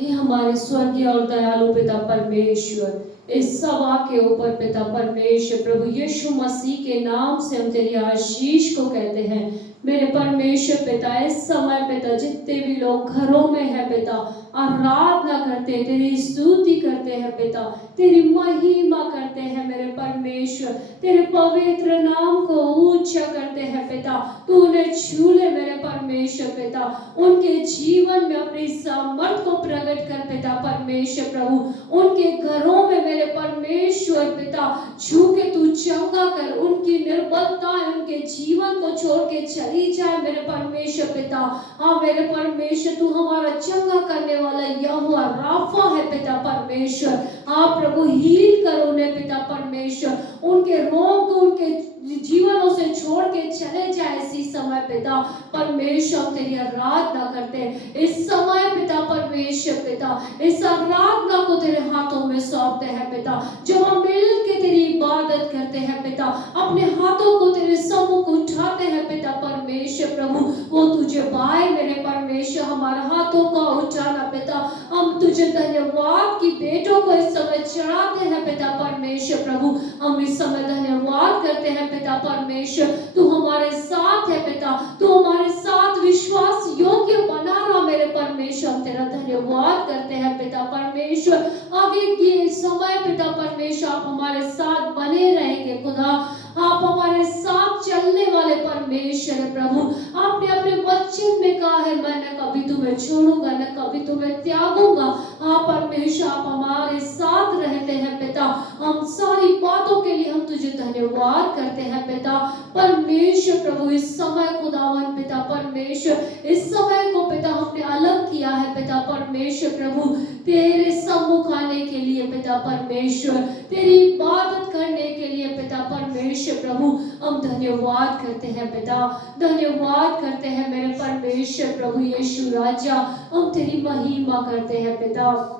हे हमारे स्वर्गीय और दयालु पिता परमेश्वर, इस सभा के ऊपर पिता परमेश्वर प्रभु यीशु मसीह के नाम से हम तेरी आशीष को कहते हैं। मेरे परमेश्वर पिता, इस समय पिता जितने भी लोग घरों में है पिता, आराधना करते हैं, तेरी स्तुति करते हैं पिता, तेरी महिमा करते हैं मेरे परमेश्वर, तेरे पवित्र नाम को ऊंचा करते हैं पिता। तू उन्हें छू ले मेरे परमेश्वर पिता, उनके जीवन में अपनी सामर्थ को प्रकट कर पिता परमेश्वर प्रभु, उनके घरों में मेरे परमेश्वर पिता छू के तू चंगा कर, उनकी निर्बलता उनके जीवन को छोड़ के चली जाए मेरे परमेश्वर पिता। हाँ मेरे परमेश्वर, तू हमारा चंगा करने वाला यहोवा राफा है पिता परमेश्वर। हाँ प्रभु, हील करो उन्हें पिता परमेश्वर, उनके रोग को उनके जीवनों से छोड़ के चले जाए इसी समय पिता परमेश्वर। हम तेरी आराधना करते हैं इस समय पिता परमेश्वर पिता, इस आराधना को तेरे हाथों में सौंपते हैं पिता। जब हम मिल के तेरी इबादत करते हैं पिता, अपने हाथों को तेरे सम्मुख उठाते हैं पिता परमेश्वर प्रभु, वो तुझे पाए मेरे परमेश्वर। हमारे हाथों का उठाना पिता, हम तुझे धन्यवाद की बेटों को इस समय चढ़ाते हैं पिता परमेश्वर प्रभु। हम इस समय धन्यवाद करते हैं पिता परमेश्वर, तू हमारे साथ है पिता, तू हमारे साथ विश्वास योग्य बना रहा मेरे परमेश्वर। हम तेरा धन्यवाद करते हैं पिता परमेश्वर। आगे के समय पिता परमेश्वर आप हमारे साथ बने रहेंगे खुदा, आप हमारे साथ चलने वाले परमेश्वर प्रभु। आपने अपने वचन में कहा है, मैं न कभी तुम्हें छोड़ूंगा न कभी तुम्हें त्यागूंगा। आप परमेश्वर, आप हमारे साथ रहते हैं पिता। हम सारी बातों के लिए हम तुझे धन्यवाद करते हैं पिता परमेश्वर प्रभु। इस समय खुदावन पिता परमेश्वर, इस समय को पिता हमने अलग किया है पिता परमेश्वर प्रभु, तेरे सम्मुख आने के लिए पिता परमेश्वर, तेरी इबादत करने के लिए पिता परमेश्वर प्रभु। हम धन्यवाद करते हैं पिता, धन्यवाद करते हैं मेरे परमेश्वर प्रभु यीशु राजा। हम तेरी महिमा करते हैं पिता।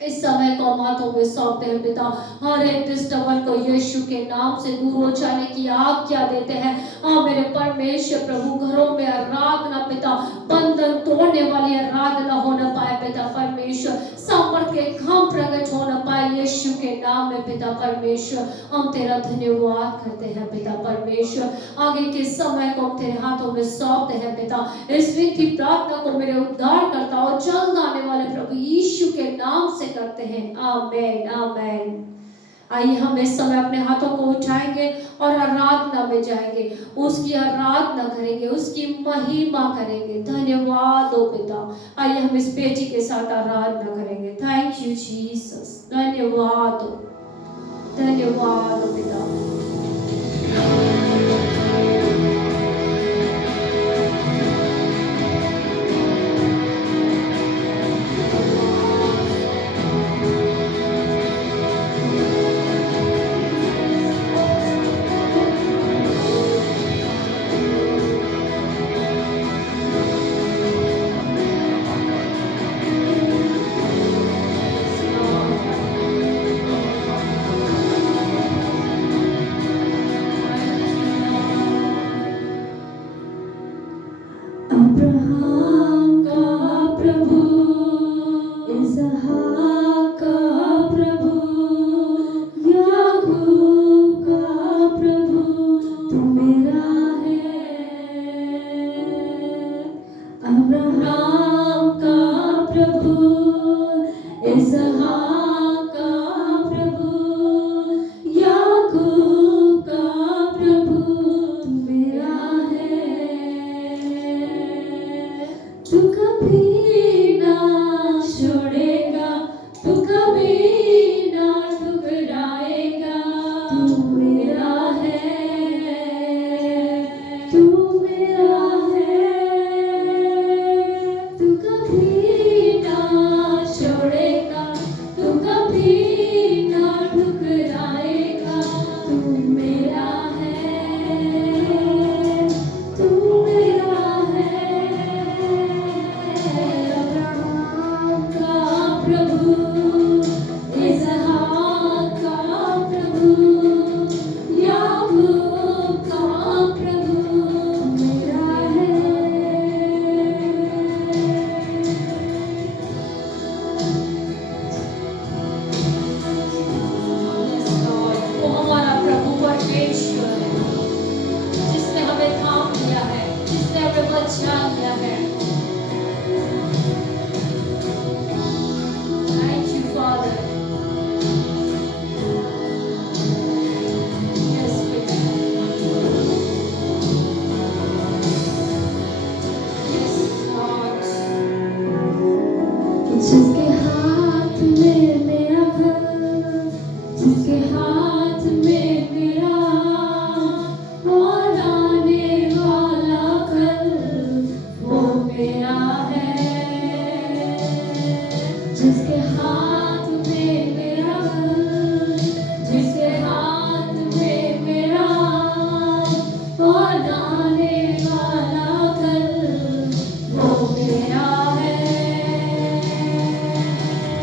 इस समय को हम हाथों में सौंपते हैं पिता, हर एक डिस्टर्बन को यीशु के नाम से दूर हो जाने की आज्ञा देते हैं। हाँ मेरे परमेश्वर प्रभु, घरों में आराधना पिता, बंधन तोड़ने वाली आराधना हो न पाए पिता परमेश्वर, सामर्थ के काम प्रकट हो न पाए यीशु के नाम में पिता परमेश्वर। हम तेरा धन्यवाद करते हैं पिता परमेश्वर। आगे के समय को हम तेरे हाथों में सौंपते हैं पिता। इस विनती प्रार्थना को मेरे उद्धार करता और जल्द आने वाले प्रभु यीशु के नाम से करते हैं, आमेन आमेन। आइए हम इस समय अपने हाथों को उठाएंगे और आराधना में जाएंगे, उसकी आराधना करेंगे, उसकी महिमा करेंगे। धन्यवाद हो पिता। आइए हम इस बेटी के साथ आराधना करेंगे। थैंक यू जीसस, धन्यवाद हो, धन्यवाद हो पिता। तू जिसके हाथ में मेरा घर, जिसके हाथ में मेरा और लाने वाला घर, वो मेरा है।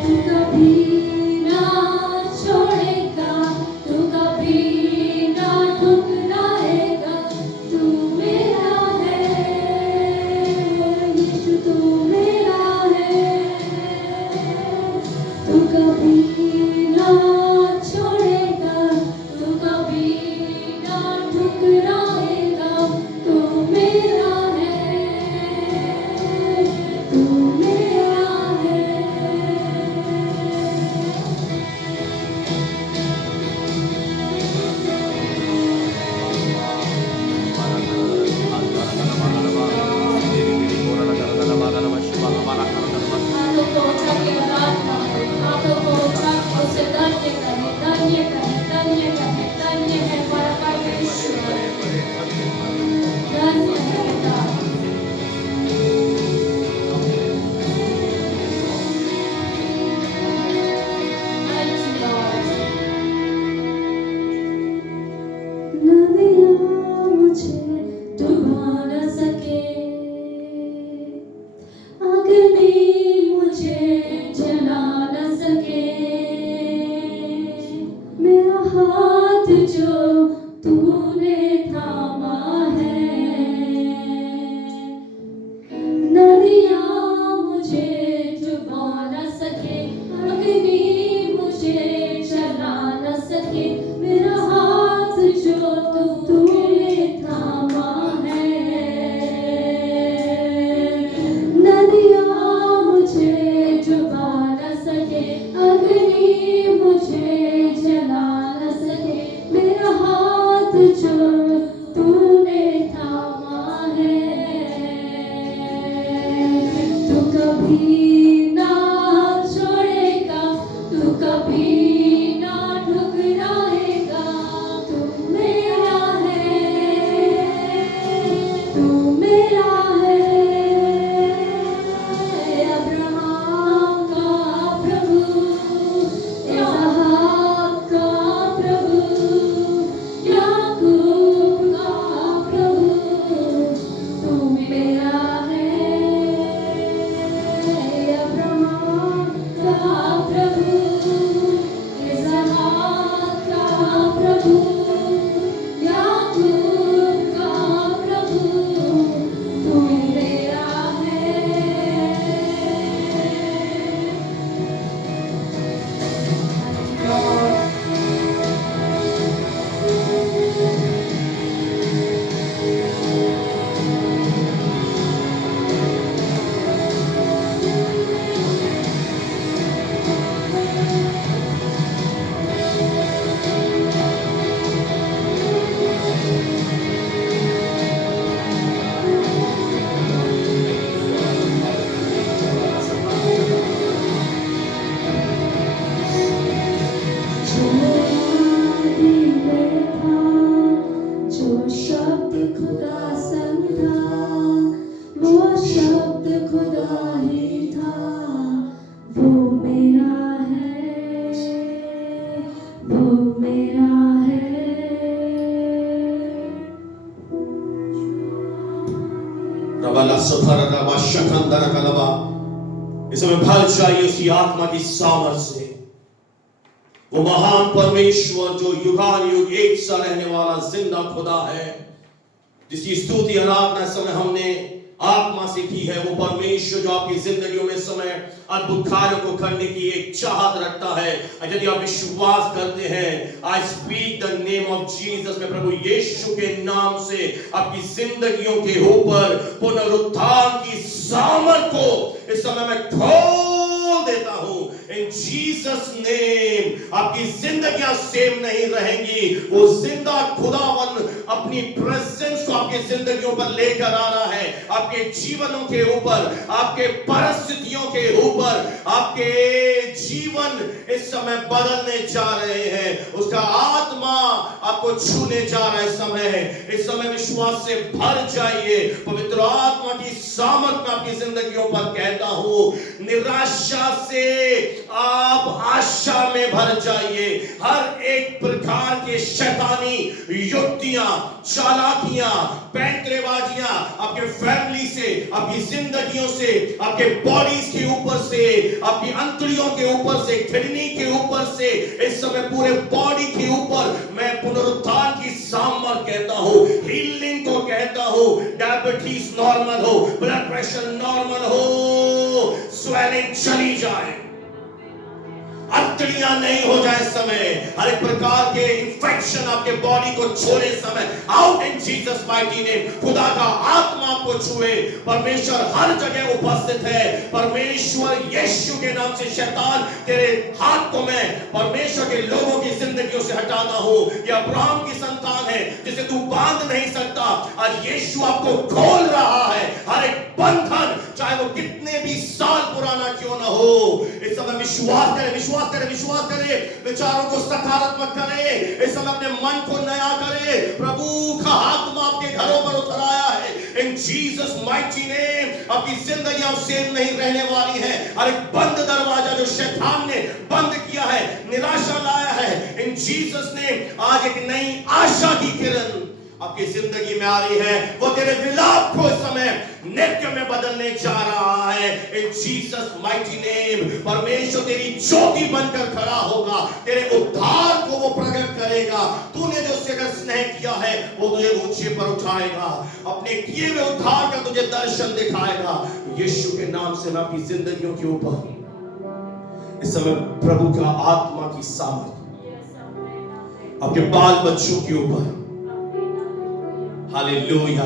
तू कभी ना छोड़ेगा, तू कभी ना ठुकराएगा, तू मेरा है यीशु, तू मेरा है। तू कभी ना छोड़ेगा, तू कभी ना ठुकराएगा, तू मेरा है, तू मेरा है। हाथों को उठा के आराधना करें, हाथों को उठा के उसे धन्य करें, धन्य करें, धन्य करें, धन्य है हमारा परमेश्वर, धन्य है पिता। Thank you, Lord. नदियाँ मुझे डुबा न सके, अग्नि मुझे जला न सके, मेरा हाथ जो तूने थामा है। नदियाँ मुझे डुबा न सके, अग्नि मुझे जला न सके, मेरा हाथ जो तूने थामा है। नदियाँ मुझे डुबा न सके, अग्नि मुझे जला न सके, मेरा हाथ जो तूने थामा है। तू कभी ना छोड़ेगा, तू कभी ना ठुकराएगा, तू मेरा है, तू मेरा है। अब्राहम का प्रभु, इसहाक का प्रभु, याकूब का प्रभु, तू मेरा है। अब्राहम का प्रभु, इसहाक का प्रभु, याकूब का प्रभु, तू मेरा है। जो आदि में था, जो शब्द खुदा संग था, वो शब्द खुदा ही था, वो मेरा है, वो मेरा है। रबाला सुफर रबा शकंदर कलबा, इसमें भर जाइए उसी आत्मा की सामर्थ से। वो महान परमेश्वर जो युगान युग एक सा रहने वाला जिंदा खुदा है, जिसकी स्तुति आराधना इस समय हमने आत्मा से की है। वो परमेश्वर जो आपकी जिंदगियों में समय अद्भुत कार्यों को करने की एक चाहत रखता है। यदि आप विश्वास करते हैं, आई speak the name of Jesus, मैं प्रभु यीशु के नाम से आपकी जिंदगियों के ऊपर पुनरुत्थान की सामर्थ को इस समय मैं खोल देता हूं। इन जीसस नेम आपकी जिंदगियां सेम नहीं रहेंगी। वो जिंदा खुदावन अपनी प्रेजेंस को आपकी जिंदगियों पर लेकर आ रहा है, आपके जीवनों के ऊपर, आपके परिस्थितियों के ऊपर, आपके जीवन इस समय बदलने जा रहे हैं। उसका आत्मा आपको छूने जा रहा है। इस समय विश्वास से भर जाइए। पवित्र आत्मा की सामर्थ में आपकी जिंदगियों पर कहता हूं, निराशा से आप आशा में भर जाइए। हर एक प्रकार के शैतानी युक्तियां, चालाकियां, पैंतरेबाजियां आपके फैमिली से, आपकी जिंदगियों से, आपके बॉडीज के ऊपर से, आपकी अंतड़ियों के ऊपर से, किडनी के ऊपर से, इस समय पूरे बॉडी के ऊपर मैं पुनरुत्थान की सामर्थ कहता हूं, हीलिंग को कहता हूं। डायबिटीज नॉर्मल हो, ब्लड प्रेशर नॉर्मल हो, स्वेलिंग चली जाए, अंतड़ियां नहीं हो जाए समय, हर एक प्रकार के इंफेक्शन आपके बॉडी को छोड़े समय, out in Jesus mighty name. खुदा का आत्मा आपको छुए। परमेश्वर हर जगह उपस्थित है। परमेश्वर यीशु के नाम से शैतान तेरे हाथ को मैं परमेश्वर के लोगों की जिंदगियों से हटाता हूं। यह अब्राहम की संतान है जिसे तू बांध नहीं सकता। आज यीशु आपको खोल रहा है। हर एक बंधन, चाहे वो कितने भी साल पुराना क्यों ना हो, इस समय विश्वास करें, विश्वास करे, विचारों को सकारात्मक करे। इस समय अपने मन को नया करे। प्रभु का आत्मा आपके घरों पर उतर आया है। इन जीसस माइटी नेम आपकी जिंदगियां सेम नहीं रहने वाली है। हर एक बंद दरवाजा जो शैतान ने बंद किया है, निराशा लाया है, इन जीसस ने आज एक नई आशा की किरण आपकी जिंदगी में आ रही है। वो तेरे विलाप को इस समय नृत्य में बदलने जा रहा है। इन जीसस माइटी नेम परमेश्वर तेरी ज्योति बनकर खड़ा होगा। तेरे उद्धार को वो प्रकट करेगा। तूने जो उससे अगर स्नेह किया है वो तुझे ऊंचे पर उठाएगा। अपने किए हुए उद्धार का तुझे दर्शन दिखाएगा। यीशु के नाम से मैं आपकी जिंदगियों के ऊपर इस समय प्रभु का आत्मा की सामर्थ आपके बाल बच्चों के ऊपर हालेलुया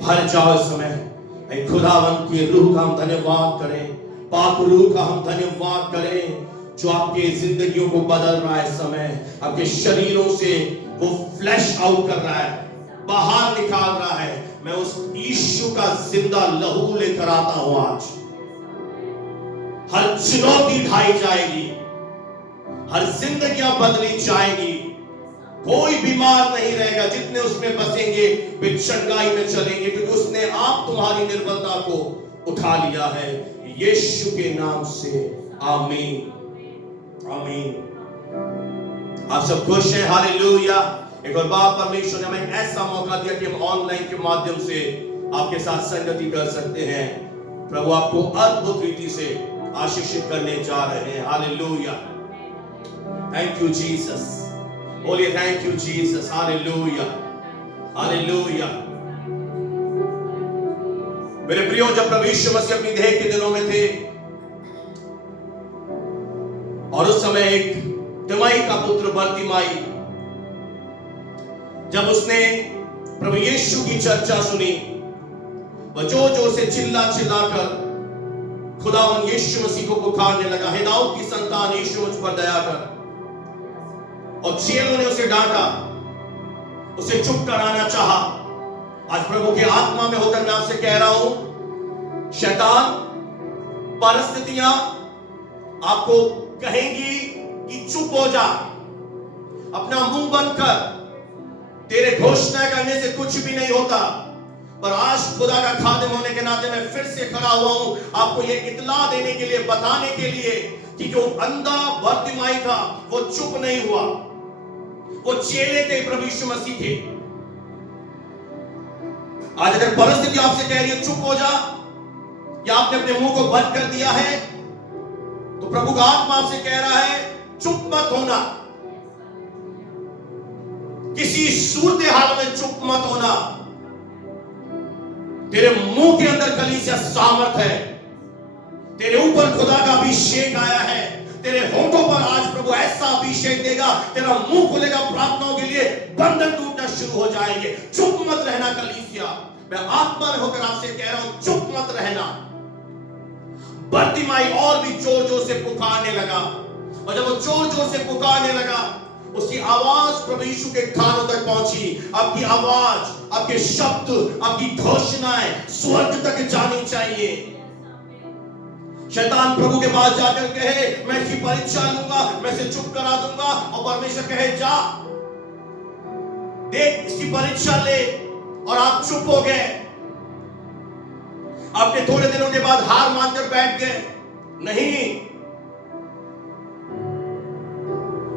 भर जाओ। इस समय खुदावन की रूह का हम धन्यवाद करें, पाक रूह का हम धन्यवाद करें जो आपके जिंदगियों को बदल रहा है। समय आपके शरीरों से वो फ्लैश आउट कर रहा है, बाहर निकाल रहा है। मैं उस यीशु का जिंदा लहू लेकर आता हूं। आज हर चुनौती ढाई जाएगी, हर जिंदगियां बदली जाएगी। कोई बीमार नहीं रहेगा। जितने उसमें बसेंगे वे चंगाई में चलेंगे, क्योंकि उसने आप तुम्हारी निर्बलता को उठा लिया है। यीशु के नाम से आमीन, आमीन। आप सब खुश हैं? हालेलुया। एक और बार परमेश्वर ने हमें ऐसा मौका दिया कि हम ऑनलाइन के माध्यम से आपके साथ संगति कर सकते हैं। प्रभु आपको अद्भुत रीति से आशीषित करने जा रहे हैं। हालेलुया। Thank you Jesus. बोलिए thank you Jesus. Hallelujah, hallelujah. मेरे प्रियो, जब प्रभु यीशु मसीह अपनी देह के दिनों में थे और उस समय एक तिमाई का पुत्र बर्तिमाई, जब उसने प्रभु यीशु की चर्चा सुनी, वह जो जो से चिल्ला कर खुदावन यीशु मसीह को पुकारने लगा, हे दाऊद की संतान यीशु मुझ पर दया कर। और चेलों ने उसे डांटा, उसे चुप कराना चाहा। आज प्रभु के आत्मा में होकर मैं आपसे कह रहा हूं, शैतान, परिस्थितियां आपको कहेंगी कि चुप हो जा, अपना मुंह बंद कर, तेरे घोषणा करने से कुछ भी नहीं होता। पर आज खुदा का खादिम होने के नाते मैं फिर से खड़ा हुआ हूं आपको ये इत्तला देने के लिए, बताने के लिए कि जो अंधा बर्तिमाई था वो चुप नहीं हुआ। वो चेले थे, प्रभु यीशु मसीह थे। आज अगर परिस्थिति आपसे कह रही है चुप हो जा, या आपने अपने मुंह को बंद कर दिया है, तो प्रभु का आत्मा आपसे कह रहा है चुप मत होना। किसी सूरत हाल में चुप मत होना। तेरे मुंह के अंदर कलीसिया सामर्थ है। तेरे ऊपर खुदा का अभिषेक आया है। तेरे होठों पर आज प्रभु ऐसा अभिषेक देगा, तेरा मुंह खुलेगा प्रार्थनाओं के लिए, बंधन टूटना शुरू हो जाएंगे। चुप मत रहना कलीसिया। मैं आत्मा में होकर आपसे कह रहा हूं, चुप मत रहना। बर्तिमाई और भी जोर जोर से पुकारने लगा, और जब वो जोर जोर से पुकारने लगा, उसकी आवाज प्रभु यीशु के कानों तक पहुंची। आपकी आवाज, आपके शब्द, आपकी घोषणाएं स्वर्ग तक जानी चाहिए। शैतान प्रभु के पास जाकर कहे मैं इसकी परीक्षा लूंगा, मैं इसे चुप करा दूंगा, और परमेश्वर कहे जा देख इसकी परीक्षा ले, और आप चुप हो गए। आपने थोड़े दिनों के बाद हार मानकर बैठ गए। नहीं,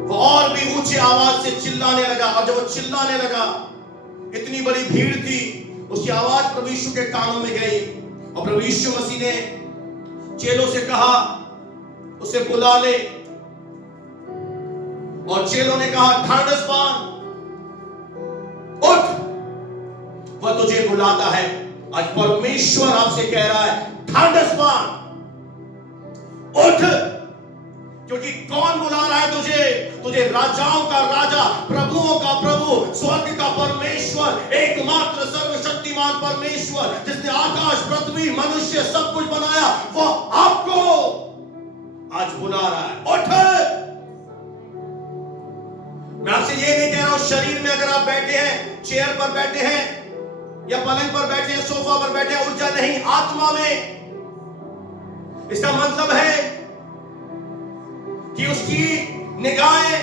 वो और भी ऊंची आवाज से चिल्लाने लगा, और जब वो चिल्लाने लगा, इतनी बड़ी भीड़ थी, उसकी आवाज प्रभु यीशु के कानों में गई, और प्रभु यीशु मसीह ने चेलों से कहा उसे बुला ले, और चेलों ने कहा ढांढस बांध, उठ, वह तुझे बुलाता है। आज परमेश्वर आपसे कह रहा है ढांढस बांध, उठ, क्योंकि कौन बुला रहा है तुझे? तुझे राजाओं का राजा, प्रभुओं का प्रभु, स्वर्ग का परमेश्वर, एकमात्र सर्वशक्तिमान परमेश्वर, जिसने आकाश, पृथ्वी, मनुष्य सब कुछ बनाया, वो आपको आज बुला रहा है, उठ। मैं आपसे ये नहीं कह रहा हूं शरीर में अगर आप बैठे हैं, चेयर पर बैठे हैं या पलंग पर बैठे हैं, सोफा पर बैठे हैं, ऊर्जा नहीं, आत्मा में। इसका मतलब है कि उसकी निगाहें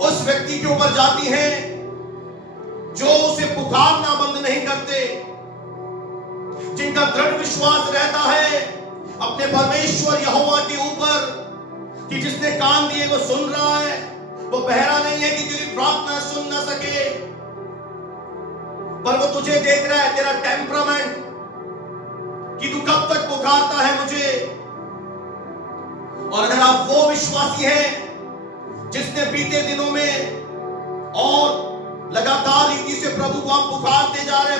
उस व्यक्ति के ऊपर जाती हैं जो उसे पुकारना बंद नहीं करते, जिनका दृढ़ विश्वास रहता है अपने परमेश्वर यहोवा के ऊपर कि जिसने कान दिए वो सुन रहा है, वो बहरा नहीं है कि तेरी प्रार्थना सुन ना सके, पर वो तुझे देख रहा है, तेरा टेम्परामेंट, कि तू कब तक पुकारता है मुझे। और अगर आप वो विश्वासी हैं जिसने बीते दिनों में और लगातार रीति से प्रभु को आप पुकारते जा रहे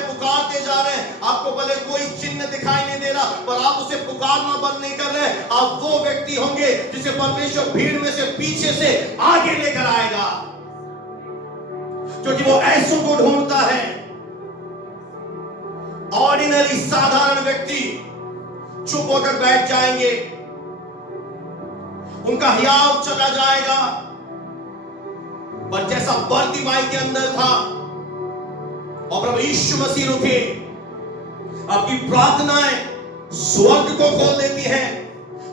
हैं, आपको भले कोई चिन्ह दिखाई नहीं दे रहा, पर आप उसे पुकारना बंद नहीं कर रहे, आप वो व्यक्ति होंगे जिसे परमेश्वर भीड़ में से पीछे से आगे लेकर आएगा, क्योंकि वो ऐसों को ढूंढता है। ऑर्डिनरी साधारण व्यक्ति चुप होकर बैठ जाएंगे, उनका हियाव चला जाएगा, पर जैसा बर्तिमाई के अंदर था और प्रभु यीशु मसीह रुके, आपकी प्रार्थनाएं स्वर्ग को खोल देती हैं,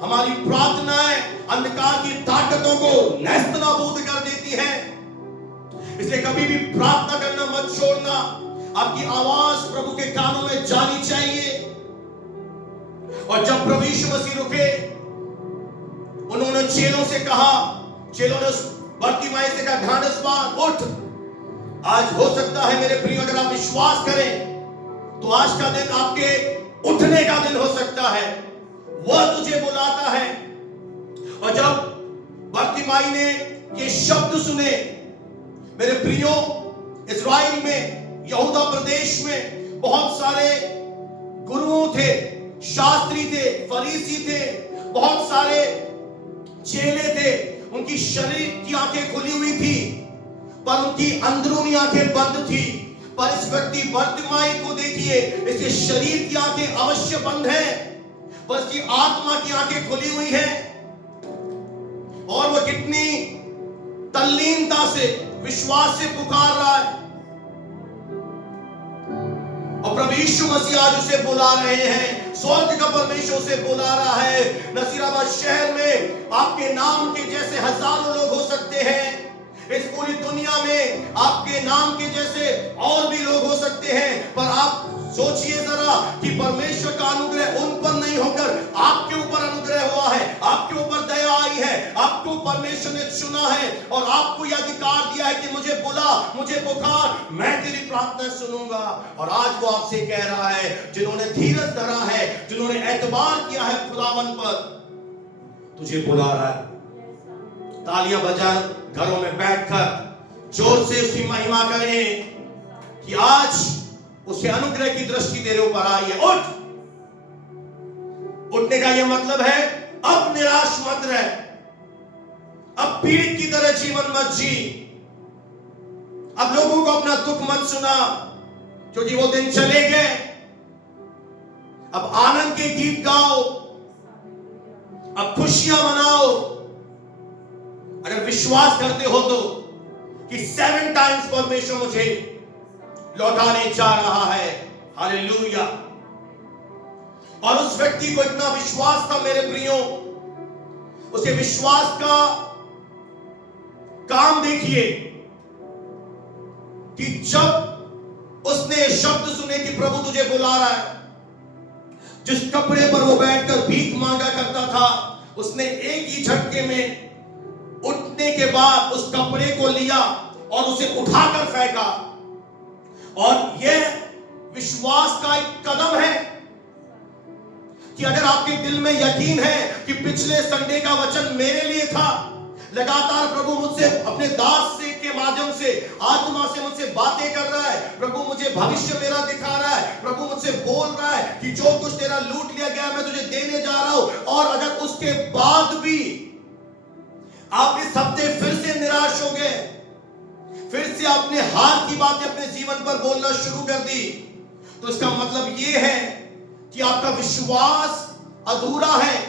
हमारी प्रार्थनाएं अंधकार की ताकतों को नेस्तनाबूद कर देती हैं। इसलिए कभी भी प्रार्थना करना मत छोड़ना, आपकी आवाज प्रभु के कानों में जानी चाहिए। और जब प्रभु यीशु मसीह रुके, उन्होंने चेलों से कहा, चेलों ने बर्तिमाई से कहा ढांढस बांध, उठ। आज हो सकता है मेरे प्रिय, अगर आप विश्वास करें तो आज का दिन आपके उठने का दिन हो सकता है। वह तुझे बुलाता है। और जब बर्तिमाई ने ये शब्द सुने, मेरे प्रियो, इस्राएल में, यहूदा प्रदेश में बहुत सारे गुरुओं थे, शास्त्री थे, फरीसी थे, बहुत सारे चेले थे। उनकी शरीर की आंखें खुली हुई थी, पर उनकी अंदरूनी आंखें बंद थी। पर इस व्यक्ति बर्तिमाई को देखिए, इसके शरीर की आंखें अवश्य बंद हैं, पर इसकी आत्मा की आंखें खुली हुई हैं। और वह कितनी तल्लीनता से, विश्वास से पुकार रहा है। और प्रभु यीशु मसीह आज उसे बुला रहे हैं, स्वर्ग का परमेश्वर उसे बुला रहा है। नसीराबाद शहर में आपके नाम के जैसे हजारों लोग हो सकते हैं, इस पूरी दुनिया में आपके नाम के जैसे और भी लोग हो सकते हैं, पर आप सोचिए जरा कि परमेश्वर का अनुग्रह उन पर नहीं होकर आपके ऊपर अनुग्रह हुआ है, आपके ऊपर दया आई है, आपको परमेश्वर ने चुना है और आपको यह अधिकार दिया है कि मुझे बुला, मुझे पुकार, मैं तेरी प्रार्थना सुनूंगा। और आज वो आपसे कह रहा है, जिन्होंने धीरज धरा है, जिन्होंने एतबार किया है खुदावन पर, तुझे बुला रहा है। तालियां बजा, घरों में बैठकर जोर से उसकी महिमा करें कि आज उसे अनुग्रह की दृष्टि तेरे ऊपर आई है। उठ। उठने का यह मतलब है अब निराश मत रह, अब पीड़ित की तरह जीवन मत जी, अब लोगों को अपना दुख मत सुना, क्योंकि वो दिन चले गए। अब आनंद के गीत गाओ, अब खुशियां मनाओ। अगर विश्वास करते हो तो कि 7 टाइम्स परमेश्वर मुझे लौटाने जा रहा है, हालेलुया। और उस व्यक्ति को इतना विश्वास था मेरे प्रियो, उसके विश्वास का काम देखिए कि जब उसने शब्द सुने कि प्रभु तुझे बुला रहा है, जिस कपड़े पर वो बैठकर भीख मांगा करता था, उसने एक ही झटके में उठने के बाद उस कपड़े को लिया और उसे उठाकर फेंका। और यह विश्वास का एक कदम है कि अगर आपके दिल में यकीन है कि पिछले संडे का वचन मेरे लिए था, लगातार प्रभु मुझसे अपने दास से के माध्यम से आत्मा से मुझसे बातें कर रहा है, प्रभु मुझे भविष्य मेरा दिखा रहा है, प्रभु मुझसे बोल रहा है कि जो कुछ तेरा लूट लिया गया मैं तुझे देने जा रहा हूं, और अगर उसके बाद भी आप इस हफ्ते फिर से निराश हो गए, फिर से आपने हार की बातें अपने जीवन पर बोलना शुरू कर दी, तो इसका मतलब यह है कि आपका विश्वास अधूरा है,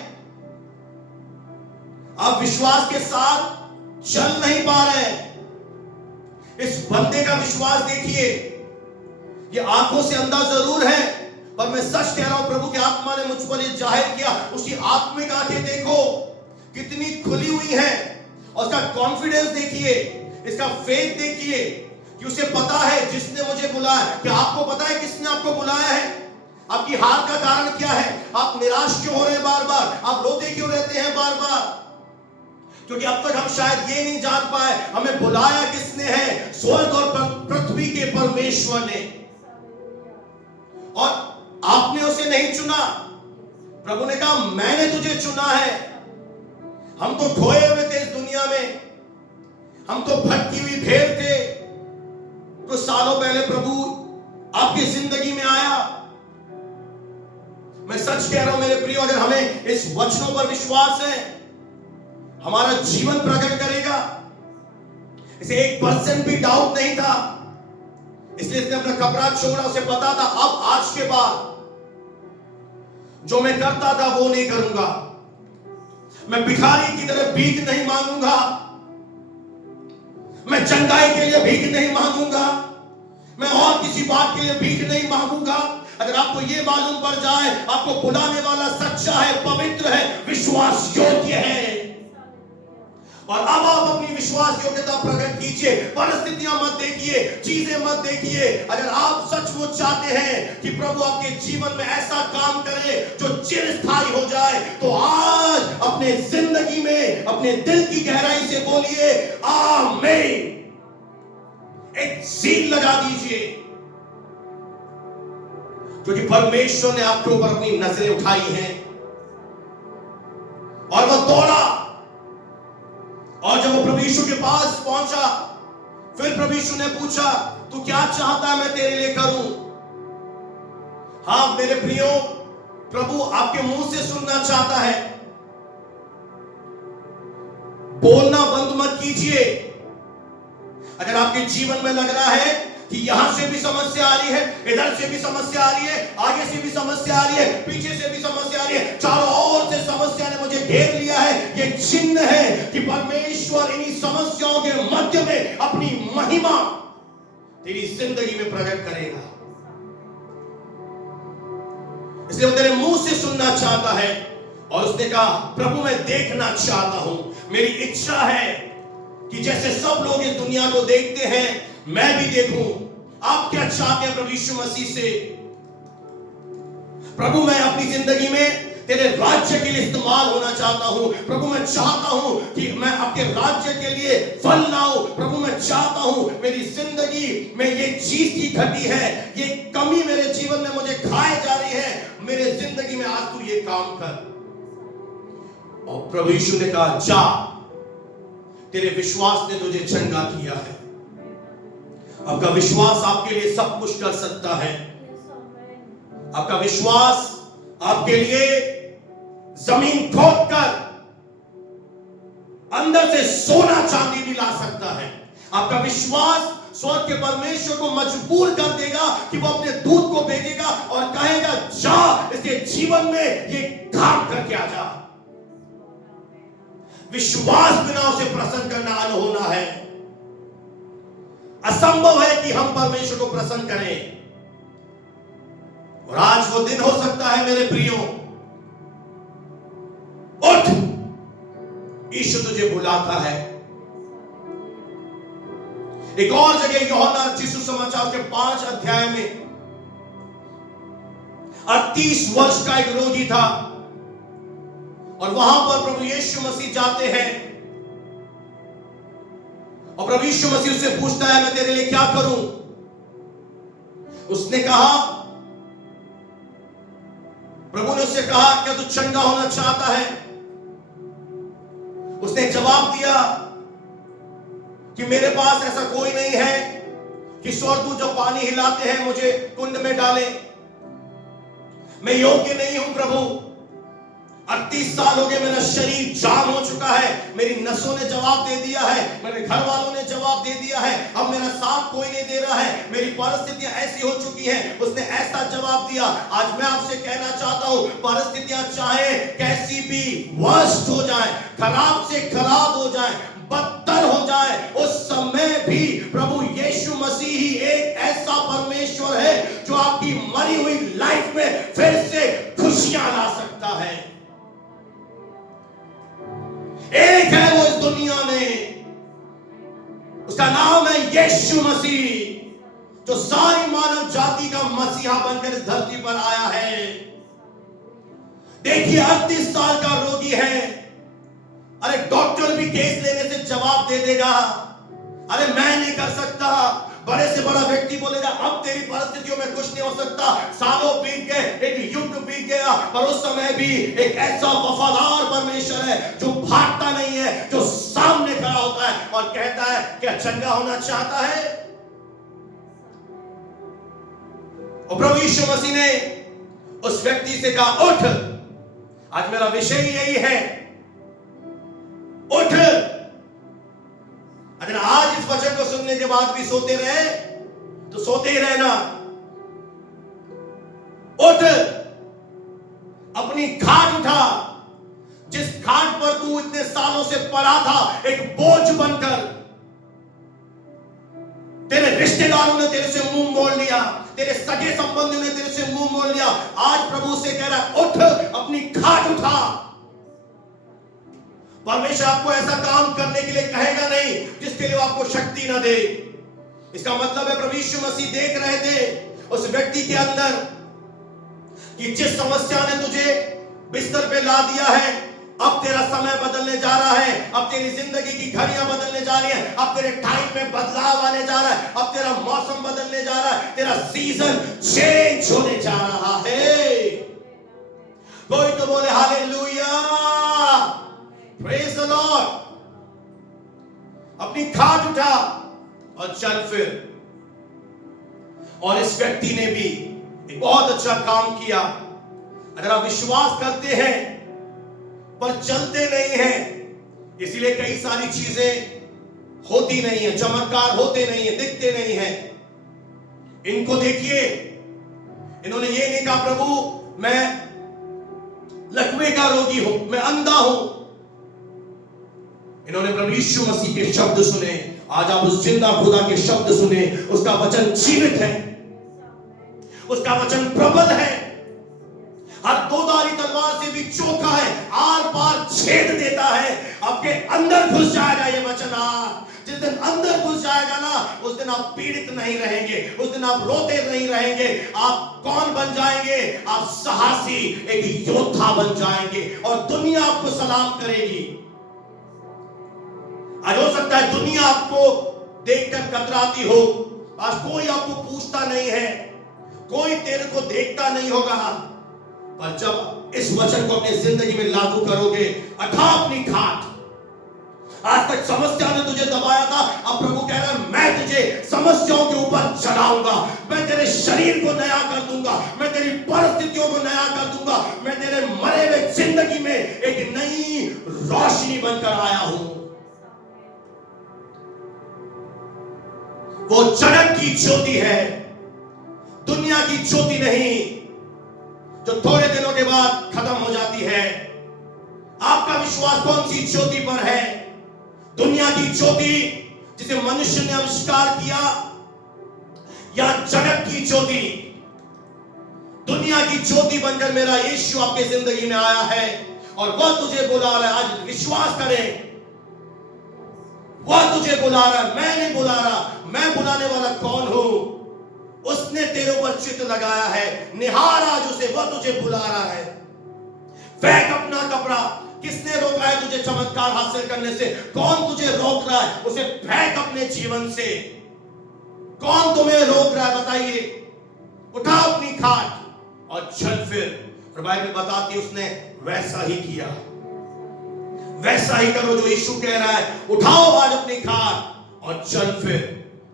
आप विश्वास के साथ चल नहीं पा रहे हैं। इस बंदे का विश्वास देखिए, ये आंखों से अंधा जरूर है, पर मैं सच कह रहा हूं, प्रभु की आत्मा ने मुझ पर ये जाहिर किया, उसकी आत्मिक आंखें देखो कितनी खुली हुई हैं, और उसका कॉन्फिडेंस देखिए, इसका फेथ देखिए कि उसे पता है जिसने मुझे बुलाया। क्या आपको पता है किसने आपको बुलाया है? आपकी हार का कारण क्या है? आप निराश क्यों हो रहे हैं बार बार? आप रोते क्यों रहते हैं बार बार? क्योंकि अब तक हम शायद ये नहीं जान पाए हमें बुलाया किसने है, स्वर्ग और पृथ्वी के परमेश्वर ने, और आपने उसे नहीं चुना। प्रभु ने कहा मैंने तुझे चुना है। हम तो खोए हुए थे इस दुनिया में, हम तो भटकी हुई भेड़ थे। कुछ सालों पहले प्रभु आपकी जिंदगी में आया। मैं सच कह रहा हूं मेरे प्रियो, अगर हमें इस वचनों पर विश्वास है, हमारा जीवन प्रकट करेगा। इसे 1% भी डाउट नहीं था, इसलिए इसने अपना कपड़ा छोड़ा। उसे पता था अब आज के बाद जो मैं करता था वो नहीं करूंगा, मैं भिखारी की तरह भीख नहीं मांगूंगा, मैं चंगाई के लिए भीख नहीं मांगूंगा, मैं और किसी बात के लिए भीख नहीं मांगूंगा। अगर आपको ये मालूम पड़ जाए आपको बुलाने वाला सच्चा है, पवित्र है, विश्वास योग्य है, और अब आप अपनी विश्वास योग्यता प्रकट कीजिए। परिस्थितियां मत देखिए, चीजें मत देखिए। अगर आप सचमुच चाहते हैं कि प्रभु आपके जीवन में ऐसा काम करे जो चिरस्थायी हो जाए, तो आज अपने जिंदगी में अपने दिल की गहराई से बोलिए आमीन। एक सील लगा दीजिए, क्योंकि परमेश्वर ने आपके ऊपर अपनी नजरें उठाई हैं। और वह दौड़ा, और जब वो प्रभु यीशु के पास पहुंचा, फिर प्रभु यीशु ने पूछा तू क्या चाहता है मैं तेरे लिए करूं? हां मेरे प्रियो, प्रभु आपके मुंह से सुनना चाहता है। बोलना बंद मत कीजिए। अगर आपके जीवन में लग रहा है कि यहां से भी समस्या आ रही है, इधर से भी समस्या आ रही है, आगे से भी समस्या आ रही है, पीछे से भी समस्या आ रही है, चारों ओर से समस्या ने मुझे घेर लिया है, ये चिन्ह है कि परमेश्वर इन्हीं समस्याओं के मध्य में अपनी महिमा तेरी जिंदगी में प्रकट करेगा। इसलिए वो तेरे मुंह से सुनना चाहता है। और उसने कहा प्रभु मैं देखना चाहता हूं, मेरी इच्छा है कि जैसे सब लोग इस दुनिया को देखते हैं मैं भी देखूं। आप क्या चाहते हैं प्रभु यीशु मसीह से? प्रभु मैं अपनी जिंदगी में तेरे राज्य के लिए इस्तेमाल होना चाहता हूं। प्रभु मैं चाहता हूं कि मैं आपके राज्य के लिए फल लाऊं। प्रभु मैं चाहता हूं मेरी जिंदगी में ये चीज की घटी है, ये कमी मेरे जीवन में मुझे खाए जा रही है, मेरे जिंदगी में आज तू ये काम कर। और प्रभु यीशु ने कहा जा, तेरे विश्वास ने तुझे चंगा किया है। आपका विश्वास आपके लिए सब कुछ कर सकता है। आपका विश्वास आपके लिए जमीन खोदकर अंदर से सोना चांदी भी ला सकता है। आपका विश्वास स्वर्ग के परमेश्वर को मजबूर कर देगा कि वो अपने दूत को भेजेगा और कहेगा जा इसके जीवन में ये काम करके आ जा। विश्वास बिना उसे प्रसन्न करना अनहोना है। असंभव है कि हम परमेश्वर को प्रसन्न करें। और आज वो दिन हो सकता है मेरे प्रियो, उठ, यीशु तुझे बुलाता है। एक और जगह यूहन्ना रचित सुसमाचार के 5 अध्याय में 38 वर्ष का एक रोगी था और वहां पर प्रभु यीशु मसीह जाते हैं और प्रभु यीशु मसीह उससे पूछता है, मैं तेरे लिए क्या करूं? उसने कहा, प्रभु ने उससे कहा, क्या तू चंगा होना चाहता है? उसने जवाब दिया कि मेरे पास ऐसा कोई नहीं है कि स्वर्गदूत जो पानी हिलाते हैं मुझे कुंड में डाले। मैं योग्य नहीं हूं प्रभु। 38 साल हो गए, मेरा शरीर जाम हो चुका है, मेरी नसों ने जवाब दे दिया है, मेरे घर वालों ने जवाब दे दिया है, अब मेरा साथ कोई नहीं दे रहा है, मेरी परिस्थितियां ऐसी हो चुकी हैं। उसने ऐसा जवाब दिया। आज मैं आपसे कहना चाहता हूं, परिस्थितियां चाहे कैसी भी वर्स्ट हो जाए, खराब से खराब हो जाए, बदतर हो जाए, उस समय भी प्रभु यीशु मसीह ही एक ऐसा परमेश्वर है जो आपकी मरी हुई लाइफ में फिर से खुशियां ला सकता है। एक है वो इस दुनिया में, उसका नाम है यीशु मसीह, जो सारी मानव जाति का मसीहा बनकर इस धरती पर आया है। देखिए 38 साल का रोगी है। अरे डॉक्टर भी केस लेने से जवाब दे देगा, अरे मैं नहीं कर सकता। बड़े से बड़ा व्यक्ति बोलेगा, अब तेरी परिस्थितियों में कुछ नहीं हो सकता। सालों बीत गए, एक युग बीत गया, पर उस समय भी एक ऐसा वफादार परमेश्वर है जो भागता नहीं है, जो सामने खड़ा होता है और कहता है, क्या चंगा होना चाहता है? और प्रभु यीशु मसीह ने उस व्यक्ति से कहा, उठ। आज मेरा विषय यही है, उठ। अगर आज इस वचन को सुनने के बाद भी सोते रहे तो सोते ही रहना। उठ, अपनी खाट उठा, जिस खाट पर तू इतने सालों से पड़ा था एक बोझ बनकर। तेरे रिश्तेदारों ने तेरे से मुंह मोड़ लिया, तेरे सगे संबंधियों ने तेरे से मुंह मोड़ लिया। आज प्रभु से कह रहा है, उठ, अपनी खाट उठा। परमेश्वर आपको ऐसा काम करने के लिए कहेगा नहीं जिसके लिए वो आपको शक्ति ना दे। इसका मतलब है प्रभु यीशु मसीह देख रहे थे उस व्यक्ति के अंदर कि जिस समस्या ने तुझे बिस्तर पे ला दिया है, अब तेरा समय बदलने जा रहा है, अब तेरी जिंदगी की घड़ियां बदलने जा रही हैं, अब तेरे टाइम में बदलाव आने जा रहा है, अब तेरा मौसम बदलने जा रहा है, तेरा सीजन चेंज होने जा रहा है। कोई तो बोले हालेलुया, प्रेज द लॉर्ड। अपनी खाट उठा और चल फिर। और इस व्यक्ति ने भी एक बहुत अच्छा काम किया। अगर आप विश्वास करते हैं पर चलते नहीं हैं, इसीलिए कई सारी चीजें होती नहीं है, चमत्कार होते नहीं है, दिखते नहीं है। इनको देखिए, इन्होंने ये नहीं कहा प्रभु मैं लकवे का रोगी हूं, मैं अंधा हूं। इन्होंने प्रभु यीशु मसीह के शब्द सुने। आज आप उस जिंदा खुदा के शब्द सुने। उसका वचन जीवित है, उसका वचन प्रबल है, हर दोधारी तलवार से भी चोखा है, आर पार छेद देता है। आपके अंदर घुस जाएगा ये वचन। जिस दिन अंदर घुस जाएगा ना, उस दिन आप पीड़ित नहीं रहेंगे, उस दिन आप रोते नहीं रहेंगे। आप कौन बन जाएंगे? आप साहसी एक योद्धा बन जाएंगे और दुनिया आपको सलाम करेगी। आज हो सकता है दुनिया आपको देखकर कतराती हो, आज कोई आपको पूछता नहीं है, कोई तेरे को देखता नहीं होगा, पर जब इस वचन को अपनी जिंदगी में लागू करोगे, उठा अपनी खाट। आज तक समस्या ने तुझे दबाया था, अब प्रभु कह रहा है मैं तुझे समस्याओं के ऊपर चढ़ाऊंगा, मैं तेरे शरीर को नया कर दूंगा, मैं तेरी परिस्थितियों को नया कर दूंगा, मैं तेरे मरे हुए जिंदगी में एक नई रोशनी बनकर आया हूं। वो जगत की ज्योति है, दुनिया की ज्योति नहीं, जो थोड़े दिनों के बाद खत्म हो जाती है। आपका विश्वास कौन सी ज्योति पर है? दुनिया की ज्योति जिसे मनुष्य ने आविष्कार किया, या जगत की ज्योति? दुनिया की ज्योति बनकर मेरा यीशु आपके जिंदगी में आया है और वह तुझे बुला रहा है। आज विश्वास करें, वह तुझे बुला रहा है, मैं नहीं बुला रहा। मैं बुलाने वाला कौन हूं? उसने तेरे ऊपर चित्त लगाया है। निहार आज उसे, वह तुझे बुला रहा है। फेंक अपना कपड़ा। किसने रोका है तुझे चमत्कार हासिल करने से? कौन तुझे रोक रहा है? उसे फेंक अपने जीवन से। कौन तुम्हें रोक रहा है बताइए? उठा अपनी खाट और चल फिर। और बाइबल बताती है उसने वैसा ही किया। वैसा ही करो जो यीशु कह रहा है। उठाओ आज अपनी खाट और चल फिर।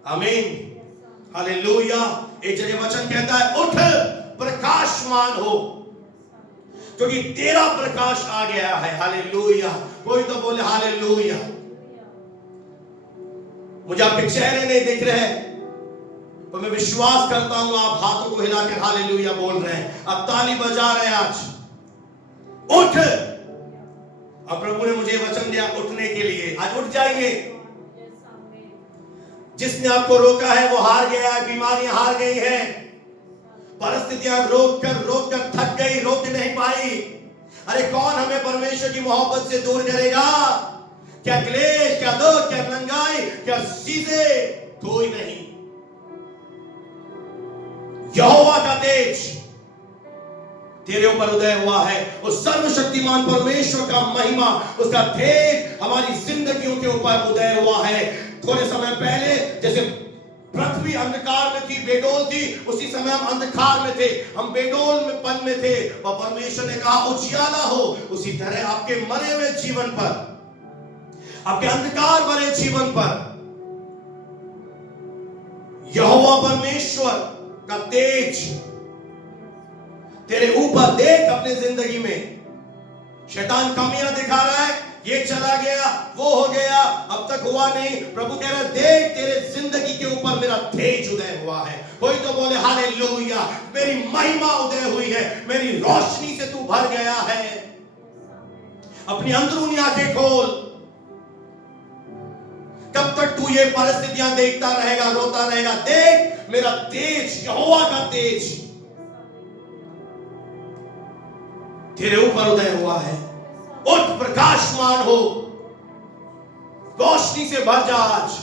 आमीन, हालेलुया। एक जगह वचन कहता है उठ प्रकाशमान हो, क्योंकि तेरा प्रकाश आ गया है। हालेलुया। कोई तो बोले हालेलुया। मुझे आपके चेहरे नहीं दिख रहे हैं, तो मैं विश्वास करता हूं आप हाथों को हिलाकर हालेलुया बोल रहे हैं, आप ताली बजा रहे हैं। आज उठ। अब प्रभु ने मुझे वचन दिया उठने के लिए। आज उठ जाइए। जिसने आपको रोका है वो हार गया है। बीमारियां हार गई है, परिस्थितियां रोक कर थक गई, रोक नहीं पाई। अरे कौन हमें परमेश्वर की मोहब्बत से दूर करेगा? क्या क्लेश, क्या दुख, क्या नंगाई, क्या चीजें? कोई नहीं। यहोवा का तेज तेरे ऊपर उदय हुआ है। उस सर्वशक्तिमान परमेश्वर का महिमा, उसका तेज हमारी जिंदगियों के ऊपर उदय हुआ है। थोड़े समय पहले जैसे पृथ्वी अंधकार में थी, बेडोल थी, उसी समय हम अंधकार में थे, हम बेडोल में पन में थे। और परमेश्वर ने कहा उजियाला हो। उसी तरह आपके मरे हुए जीवन पर, आपके अंधकार भरे जीवन पर यहोवा परमेश्वर का तेज तेरे ऊपर देख। अपनी जिंदगी में शैतान कमियां दिखा रहा है, ये चला गया, वो हो गया, अब तक हुआ नहीं। प्रभु कह रहा है देख तेरे जिंदगी के ऊपर मेरा तेज उदय हुआ है। कोई तो बोले हालेलुया। मेरी महिमा उदय हुई है, मेरी रोशनी से तू भर गया है। अपनी अंदरूनी आंखें खोल। कब तक तू ये परिस्थितियां देखता रहेगा, रोता रहेगा? देख मेरा तेज, यहोवा का तेज तेरे ऊपर उदय हुआ है। उठ प्रकाशमान हो, रोशनी से भर जा आज।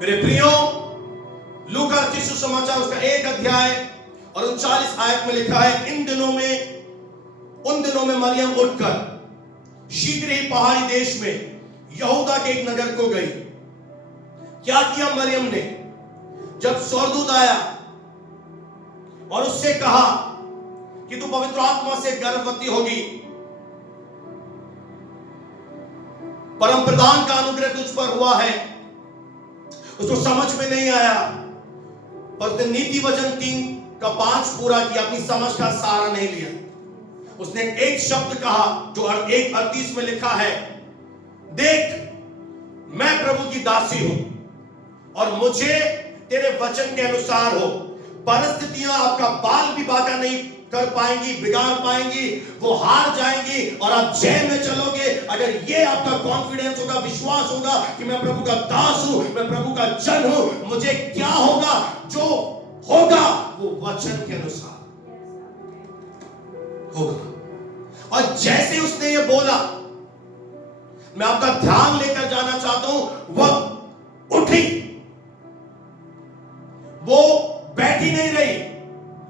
मेरे प्रियो, लूका रचित सुसमाचार उसका 1 अध्याय और 39 आयत में लिखा है उन दिनों में मरियम उठकर शीघ्र ही पहाड़ी देश में यहूदा के एक नगर को गई। क्या किया मरियम ने? जब स्वर्गदूत आया और उससे कहा कि तू पवित्र आत्मा से गर्भवती होगी, परम प्रधान का अनुग्रह तुझ पर हुआ है। उसको समझ में नहीं आया, पर उसने नीति वचन 3:5 पूरा किया, अपनी समझ का सहारा नहीं लिया। उसने एक शब्द कहा जो 1:38 में लिखा है, देख मैं प्रभु की दासी हूं और मुझे तेरे वचन के अनुसार हो। परिस्थितियां आपका बाल भी बाका नहीं कर पाएंगी, बिगाड़ पाएंगी, वो हार जाएंगी और आप जय में चलोगे। अगर ये आपका कॉन्फिडेंस होगा, विश्वास होगा कि मैं प्रभु का दास हूं, मैं प्रभु का जन हूं, मुझे क्या होगा? जो होगा वो वचन के अनुसार होगा। और जैसे उसने ये बोला, मैं आपका ध्यान लेकर जाना चाहता हूं, वह उठी, वो बैठी नहीं रही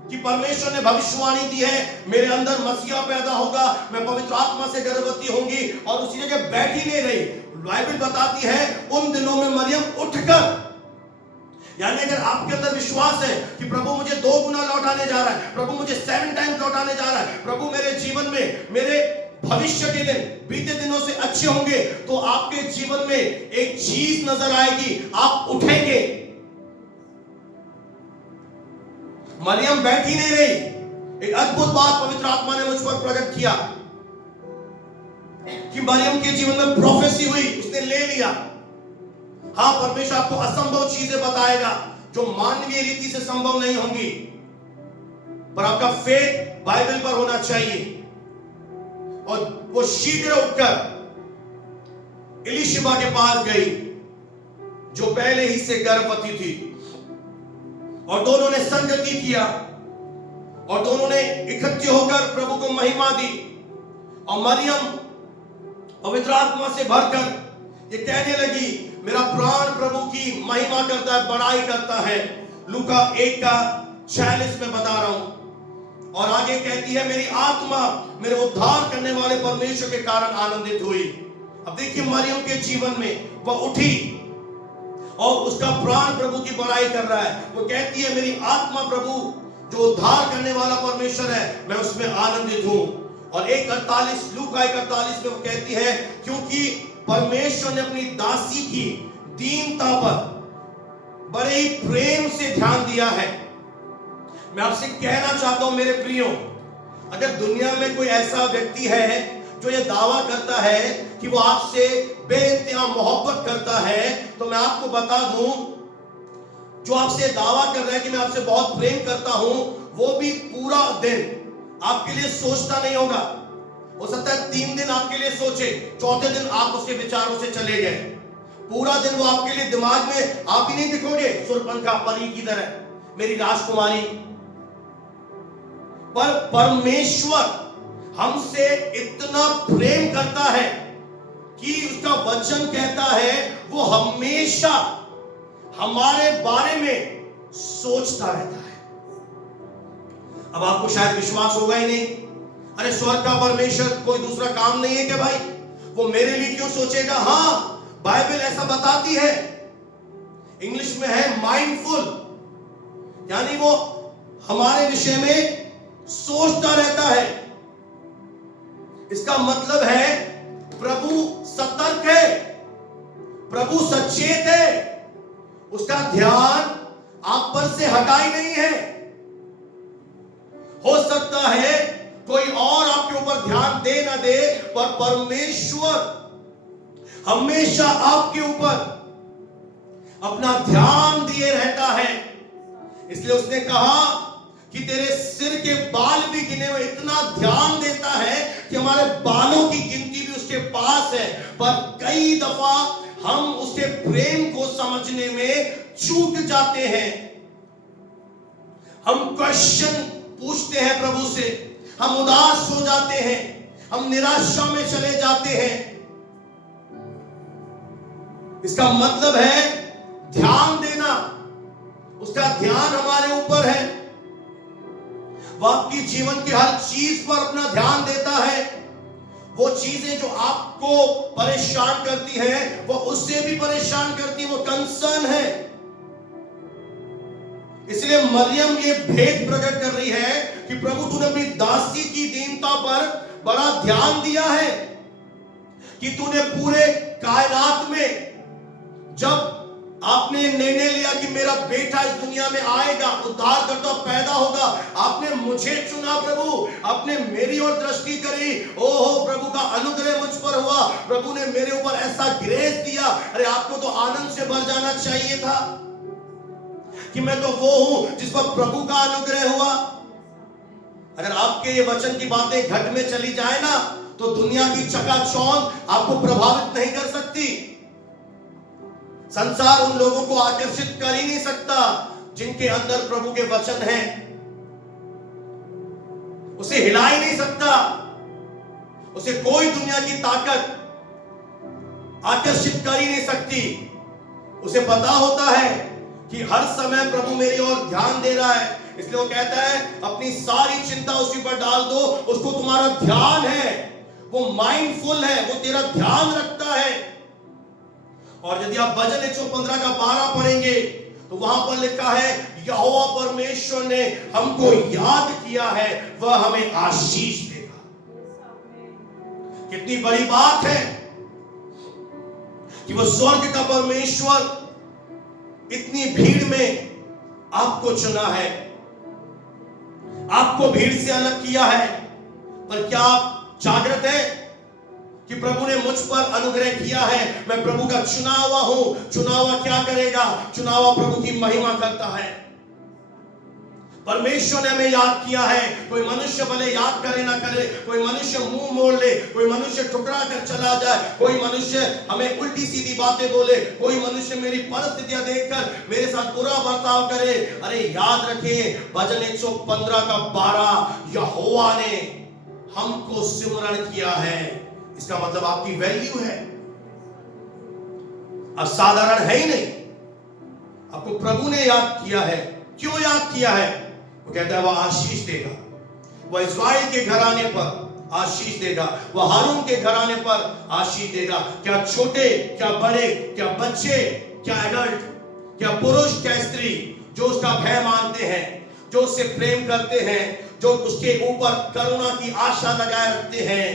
कि परमेश्वर ने भविष्यवाणी दी है मेरे अंदर मसीहा पैदा होगा, मैं पवित्र आत्मा से गर्भवती होंगी, और उसी जगह बैठी नहीं रही। बाइबल बताती है उन दिनों में मरियम उठकर, यानी अगर आपके अंदर विश्वास है कि प्रभु मुझे 2 गुना लौटाने जा रहा है, प्रभु मुझे 7 टाइम्स लौटाने जा रहा है, प्रभु मेरे जीवन में, मेरे भविष्य के दिन, बीते दिनों से अच्छे होंगे, तो आपके जीवन में एक चीज नजर आएगी, आप उठेंगे। मरियम बैठी नहीं रही। एक अद्भुत बात पवित्र आत्मा ने मुझ पर प्रकट किया कि मरियम के जीवन में प्रोफेसी हुई, उसने ले लिया। हाँ, परमेश्वर आपको असंभव चीजें बताएगा जो मानवीय रीति से संभव नहीं होंगी, पर आपका फेथ बाइबल पर होना चाहिए। और वो शीघ्र उठकर इलीशिबा के पास गई जो पहले ही से गर्भवती थी। और दोनों ने संगति किया और दोनों ने इकट्ठे होकर प्रभु को महिमा दी। और मरियम पवित्र आत्मा से भरकर ये कहने लगी, मेरा प्राण प्रभु की महिमा करता है, बड़ाई करता है। लूका 1:46 में बता रहा हूं। और आगे कहती है, मेरी आत्मा मेरे उद्धार करने वाले परमेश्वर के कारण आनंदित हुई। अब देखिए मरियम के जीवन में वह उठी और उसका प्राण प्रभु की बड़ाई कर रहा है। वो कहती है, मेरी आत्मा प्रभु जो उद्धार करने वाला परमेश्वर है, मैं उसमें आनंदित हूं। और 1:48 लूका 1:48 में वो कहती है, क्योंकि परमेश्वर ने अपनी दासी की दीनता पर बड़े ही प्रेम से ध्यान दिया है। मैं आपसे कहना चाहता हूं मेरे प्रियो, अगर दुनिया में कोई ऐसा व्यक्ति है जो ये दावा करता है कि वो आपसे बेइंतहा मोहब्बत करता है, तो मैं आपको बता दूं, जो आपसे दावा कर रहा है कि मैं आपसे बहुत प्रेम करता हूं, वो भी पूरा दिन आपके लिए सोचता नहीं होगा। हो सकता है 3 दिन आपके लिए सोचे, चौथे दिन आप उसके विचारों से चले गए। पूरा दिन वो आपके लिए दिमाग में आप ही नहीं दिखोगे सुरपंखा परी की तरह, मेरी राजकुमारी। पर परमेश्वर हमसे इतना प्रेम करता है कि उसका वचन कहता है वो हमेशा हमारे बारे में सोचता रहता है। अब आपको शायद विश्वास होगा ही नहीं, अरे स्वर्ग का परमेश्वर कोई दूसरा काम नहीं है क्या भाई, वो मेरे लिए क्यों सोचेगा। हाँ, बाइबल ऐसा बताती है, इंग्लिश में है माइंडफुल, यानी वो हमारे विषय में सोचता रहता है। इसका मतलब है प्रभु सतर्क है, प्रभु सचेत है, उसका ध्यान आप पर से हटा ही नहीं है। हो सकता है कोई और आपके ऊपर ध्यान दे ना दे, पर परमेश्वर हमेशा आपके ऊपर अपना ध्यान दिए रहता है। इसलिए उसने कहा कि तेरे सिर के बाल भी गिने हुए, इतना ध्यान देता है कि हमारे बालों की गिनती भी उसके पास है। पर कई दफा हम उसके प्रेम को समझने में चूक जाते हैं। हम क्वेश्चन पूछते हैं प्रभु से, हम उदास हो जाते हैं, हम निराशा में चले जाते हैं। इसका मतलब है ध्यान देना, उसका ध्यान हमारे ऊपर है। वह आपकी जीवन की हर चीज पर अपना ध्यान देता है। वो चीजें जो आपको परेशान करती हैं, वो उससे भी परेशान करती है, वो कंसर्न है। इसलिए मरियम ये भेद प्रकट कर रही है कि प्रभु तूने अपनी दासी की दीनता पर बड़ा ध्यान दिया है, कि तूने पूरे कायनात में जब आपने निर्णय लिया कि मेरा बेटा इस दुनिया में आएगा, उद्धारकर्ता पैदा होगा, आपने मुझे चुना प्रभु, आपने मेरी ओर दृष्टि करी। ओहो, प्रभु का अनुग्रह मुझ पर हुआ, प्रभु ने मेरे ऊपर ऐसा ग्रेस दिया। अरे आपको तो आनंद से भर जाना चाहिए था कि मैं तो वो हूं जिस पर प्रभु का अनुग्रह हुआ। अगर आपके ये वचन की बातें घट में चली जाए ना, तो दुनिया की चकाचौंध आपको प्रभावित नहीं कर सकती। संसार उन लोगों को आकर्षित कर ही नहीं सकता जिनके अंदर प्रभु के वचन हैं। उसे हिला ही नहीं सकता, उसे कोई दुनिया की ताकत आकर्षित कर ही नहीं सकती। उसे पता होता है कि हर समय प्रभु मेरी ओर ध्यान दे रहा है। इसलिए वो कहता है अपनी सारी चिंता उसी पर डाल दो, उसको तुम्हारा ध्यान है, वो माइंडफुल है, वो तेरा ध्यान रखता है। और यदि आप भजन 115:12 पढ़ेंगे तो वहां पर लिखा है, यहोवा परमेश्वर ने हमको याद किया है, वह हमें आशीष देगा। कितनी बड़ी बात है कि वह स्वर्ग का परमेश्वर इतनी भीड़ में आपको चुना है, आपको भीड़ से अलग किया है। पर क्या आप जागृत हैं कि प्रभु ने मुझ पर अनुग्रह किया है, मैं प्रभु का चुना हुआ हूं। चुना हुआ क्या करेगा? चुना हुआ प्रभु की महिमा करता है। परमेश्वर ने हमें याद किया है। कोई मनुष्य भले याद करे ना करे, कोई मनुष्य मुंह मोड़ ले, कोई मनुष्य ठुकरा कर चला जाए, कोई मनुष्य हमें उल्टी सीधी बातें बोले, कोई मनुष्य मेरी परिस्थितियां देखकर मेरे साथ बुरा बर्ताव करे, अरे याद रखिए भजन 115 का 12, यहोवा ने हमको सिमरण किया है। इसका मतलब आपकी वैल्यू है, असाधारण है ही नहीं। आपको प्रभु ने याद किया है। क्यों याद किया है? वो कहता है वह आशीष देगा, वह इस्राएल के घराने पर आशीष देगा, वह हारून के घराने पर आशीष देगा। क्या छोटे, क्या बड़े, क्या बच्चे, क्या एडल्ट, क्या पुरुष, क्या स्त्री, जो उसका भय मानते हैं, जो उससे प्रेम करते हैं, जो उसके ऊपर करुणा की आशा लगाए रखते हैं,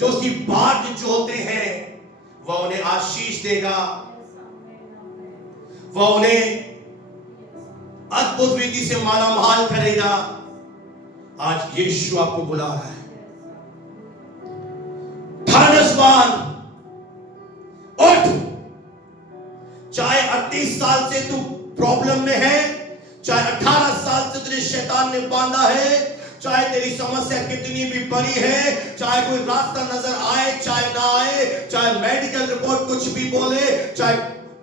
जो उसकी बाट जोहते हैं, वह उन्हें आशीष देगा, वह उन्हें अद्भुत रीति से मालामाल करेगा। आज यीशु आपको बुला रहा है। धर्मस्वान उठ। चाहे 38 साल से तू प्रॉब्लम में है, चाहे 18 साल से तुझे शैतान ने बांधा है, चाहे तेरी समस्या कितनी भी बड़ी है, चाहे कोई रास्ता नजर आए चाहे ना आए, चाहे मेडिकल रिपोर्ट कुछ भी बोले, चाहे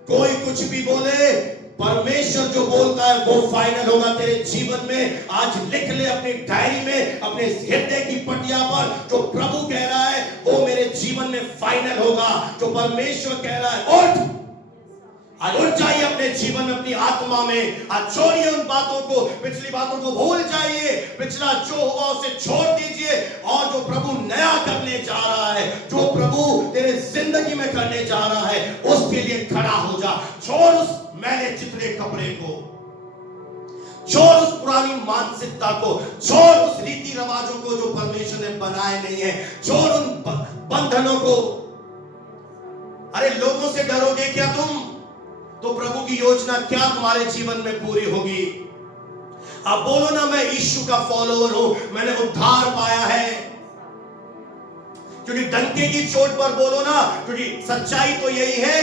कोई कुछ भी बोले, परमेश्वर जो बोलता है वो फाइनल होगा तेरे जीवन में। आज लिख ले अपनी डायरी में, अपने हृदय की पटिया पर, जो प्रभु कह रहा है वो मेरे जीवन में फाइनल होगा। जो परमेश्वर कह रहा है उठ, आज उठ जाइए अपने जीवन में, अपनी आत्मा में। आज छोड़िए उन बातों को, पिछली बातों को भूल जाइए, पिछला जो हुआ उसे छोड़ दीजिए, और जो प्रभु नया करने जा रहा है, जो प्रभु तेरे जिंदगी में करने जा रहा है, उसके लिए खड़ा हो जा। छोड़ उस मैंने चितरे कपड़े को, छोड़ उस पुरानी मानसिकता को, छोड़ उस रीति रिवाजों को जो परमेश्वर ने बनाए नहीं है, छोड़ उन बंधनों को। अरे लोगों से डरोगे क्या तुम, तो प्रभु की योजना क्या तुम्हारे जीवन में पूरी होगी। अब बोलो ना, मैं यीशु का फॉलोअर हूं, मैंने उद्धार पाया है। क्योंकि डंके की चोट पर बोलो ना, क्योंकि सच्चाई तो यही है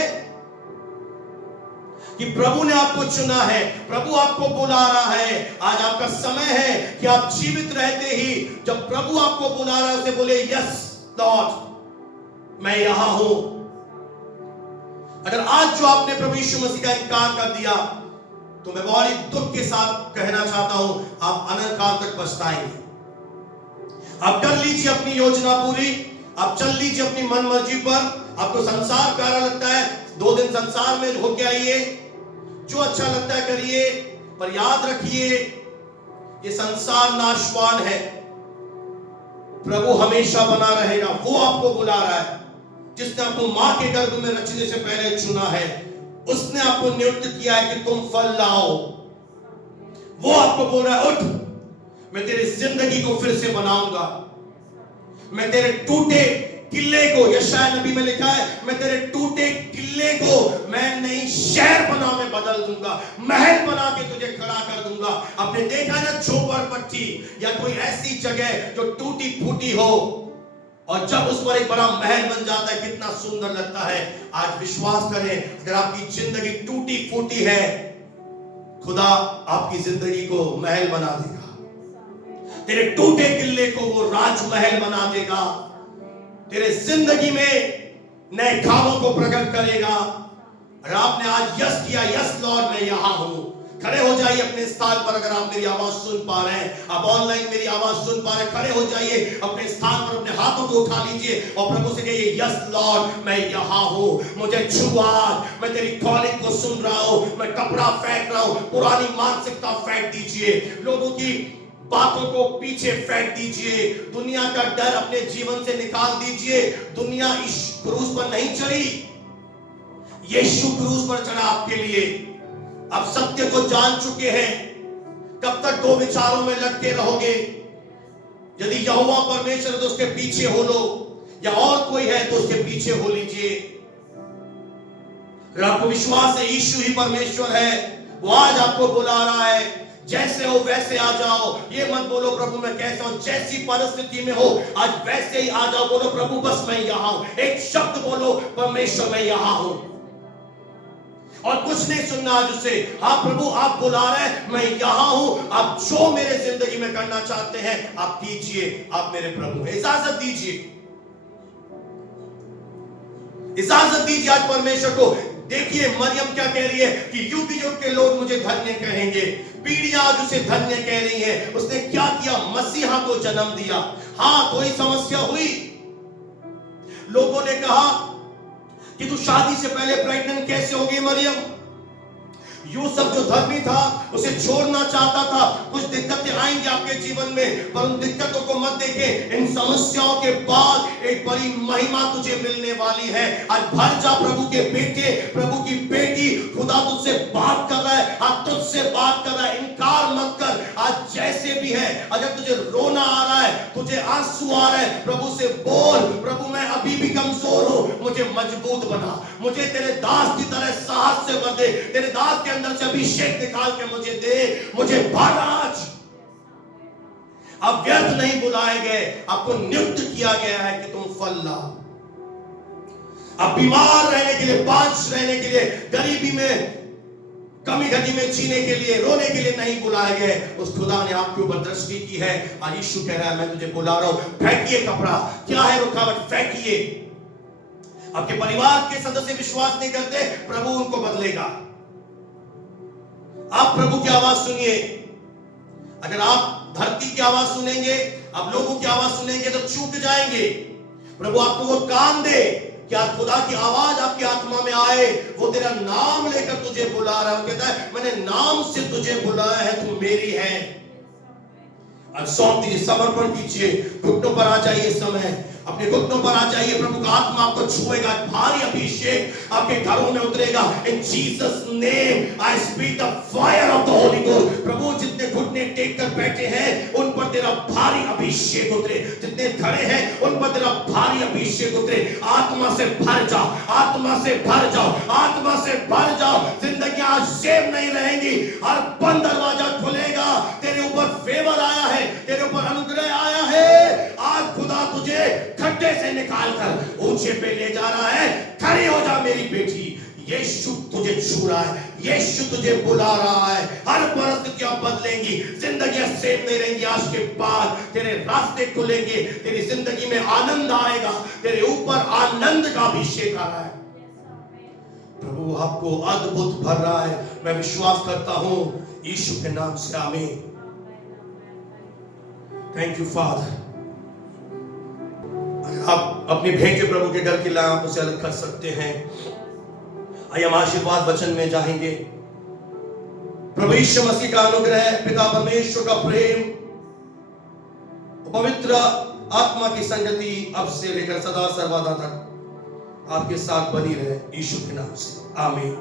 कि प्रभु ने आपको चुना है, प्रभु आपको बुला रहा है। आज आपका समय है कि आप जीवित रहते ही जब प्रभु आपको बुला रहा है उसे बोले यस लॉर्ड मैं यहां हूं। अगर आज जो आपने प्रभु यीशु मसीह का इनकार कर दिया तो मैं बहुत ही दुख के साथ कहना चाहता हूं, आप अनंत काल तक पछताएंगे। आप कर लीजिए अपनी योजना पूरी, आप चल लीजिए अपनी मन मर्जी पर। आपको संसार प्यारा लगता है, 2 दिन संसार में होके आइए, जो अच्छा लगता है करिए, पर याद रखिए ये संसार नाशवान है, प्रभु हमेशा बना रहेगा। वो आपको बुला रहा है, जिसने आपको मां के गर्भ में रचने से पहले चुना है, उसने आपको नियुक्त किया है कि तुम फल लाओ। वो आपको बोल रहा है उठ, मैं तेरी जिंदगी को फिर से बनाऊंगा, मैं तेरे टूटे किले को, यशायाह नबी में लिखा है, मैं तेरे टूटे किले को मैं नई शहर बना में बदल दूंगा, महल बना के तुझे खड़ा कर दूंगा। आपने देखा ना झोपड़पट्टी या कोई ऐसी जगह जो टूटी फूटी हो, और जब उस पर एक बड़ा महल बन जाता है कितना सुंदर लगता है। आज विश्वास करें, अगर आपकी जिंदगी टूटी फूटी है, खुदा आपकी जिंदगी को महल बना देगा, तेरे टूटे किले को वो राजमहल बना देगा, तेरे जिंदगी में नए खाबों को प्रकट करेगा। और आपने आज यस किया, यस लॉर्ड मैं यहां हूं। खड़े हो जाइए अपने स्थान पर, अगर आप मेरी आवाज सुन पा रहे हैं, आप ऑनलाइन मेरी आवाज सुन पा रहे हैं, खड़े हो जाइए अपने स्थान पर, अपने हाथों को उठा लीजिए और प्रभु से कहिए यस लॉर्ड मैं यहां हूं, मुझे छुआ, मैं तेरी कॉलिंग को सुन रहा हूं, मैं कपड़ा फेंक रहा हूं, पुरानी मानसिकता फेंक दीजिए, लोगों की बातों को पीछे फेंक दीजिए, दुनिया का डर अपने जीवन से निकाल दीजिए। दुनिया इस क्रूस पर नहीं चढ़ी, यीशु क्रूस पर चढ़ा आपके लिए। अब सत्य को जान चुके हैं, कब तक 2 विचारों में लटके रहोगे? यदि यहोवा परमेश्वर है तो उसके पीछे हो लो, या और कोई है तो उसके पीछे हो लीजिए। अगर आपको विश्वास है यीशु ही परमेश्वर है, वो आज आपको बुला रहा है, जैसे हो वैसे आ जाओ। ये मत बोलो प्रभु मैं कैसा हूं, जैसी परिस्थिति में हो आज वैसे ही आ जाओ। बोलो प्रभु बस मैं यहां हूं, एक शब्द बोलो परमेश्वर मैं यहां हूं। और कुछ नहीं सुनना आज उससे। हाँ प्रभु आप बुला रहे हैं, मैं यहां हूं, आप जो मेरे जिंदगी में करना चाहते हैं आप कीजिए। आप मेरे प्रभु हैं, इजाजत दीजिए, इजाजत दीजिए आज परमेश्वर को। देखिए मरियम क्या कह रही है कि युग युग के लोग मुझे धन्य कहेंगे, पीढ़ियां आज उसे धन्य कह रही है। उसने क्या किया? मसीहा को जन्म दिया। हाँ कोई समस्या हुई, लोगों ने कहा कि तू शादी से पहले प्रेग्नेंट कैसे हो गई मरियम? यूसुफ जो धर्मी था उसे छोड़ना चाहता था। कुछ दिक्कतें आएंगी आपके जीवन में, पर उन दिक्कतों को मत देखें। इन समस्याओं के बाद एक बड़ी महिमा तुझे मिलने वाली है। आज भर जा प्रभु के बेटे, प्रभु की बेटी। खुदा तुझसे बात कर रहा है, आज तुझसे बात कर रहा है। इनकार मत कर। आज जैसे भी है, अगर तुझे रोना आ रहा है, तुझे आंसू आ रहा है, प्रभु से बोल, प्रभु मैं अभी भी कमजोर हूं, मुझे मजबूत बना, मुझे तेरे दास की तरह साहस से भर दे, तेरे दास के अंदर से अभिषेक निकाल के मुझे दे, मुझे भर आज। अब व्यर्थ नहीं बुलाए गए, आपको नियुक्त किया गया है कि तुम फल लाओ। अब बीमार रहने के लिए, बांझ रहने के लिए, गरीबी में, कमी घटी में जीने के लिए, रोने के लिए नहीं बुलाए गए। उस खुदा ने आपके ऊपर दृष्टि की है। आज यीशु कह रहा है मैं तुझे बुला रहा हूं, फेंकिए कपड़ा। क्या है रुकावट? फेंकिए। आपके परिवार के सदस्य विश्वास नहीं करते, प्रभु उनको बदलेगा। आप प्रभु की आवाज सुनिए। अगर आप धरती की आवाज सुनेंगे, आप लोगों की आवाज सुनेंगे तो चूक जाएंगे। प्रभु आपको वो काम दे कि आज खुदा की आवाज आपकी आत्मा में आए। वो तेरा नाम लेकर तुझे बुला रहा है। वो कहता है मैंने नाम से तुझे बुलाया है, तू मेरी है। अब सौंप दीजिए, समर्पण कीजिए, घुटनों पर आ जाइए। समय अपने घुटनों पर आ जाइए। प्रभु का आत्मा आपको छुएगा, भारी अभिषेक आपके घरों में उतरेगा। In Jesus name I speak the fire of the holy ghost. प्रभु जितने घुटने टेक कर बैठे हैं उन पर तेरा भारी अभिषेक उतरे, जितने खड़े हैं उन पर तेरा भारी अभिषेक उतरे। आत्मा से भर जाओ, आत्मा से भर जाओ, आत्मा से भर जाओ। जिंदगियां आज सेव नहीं रहेंगी, हर बंद दरवाजा खुलेगा। तेरे ऊपर फेवर आया है, तेरे ऊपर अनुग्रह आया है। आज खुदा तुझे खड्डे से निकाल कर ऊंचे पे ले जा रहा है। खड़ी हो जा मेरी बेटी, यीशु तुझे छू रहा है, यीशु तुझे बुला रहा है। हर परिस्थितियां बदलेंगी, जिंदगियां सेफ नहीं रहेंगी। आज के बाद तेरे रास्ते खुलेंगे, तेरी जिंदगी में आनंद आएगा, तेरे ऊपर आनंद का अभिषेक आ रहा है। प्रभु आपको अद्भुत भर रहा है, मैं विश्वास करता हूं यीशु के नाम से। आमीन। Thank you father. अगर आप अपने भेजे प्रभु के घर के लाभ उसे अलग कर सकते हैं, आइए हम आशीर्वाद वचन में जाएंगे। प्रभु यीशु मसीह का अनुग्रह, पिता परमेश्वर का प्रेम, पवित्र आत्मा की संगति अब से लेकर सदा सर्वदा तक आपके साथ बनी रहे, यीशु के नाम से। आमीन।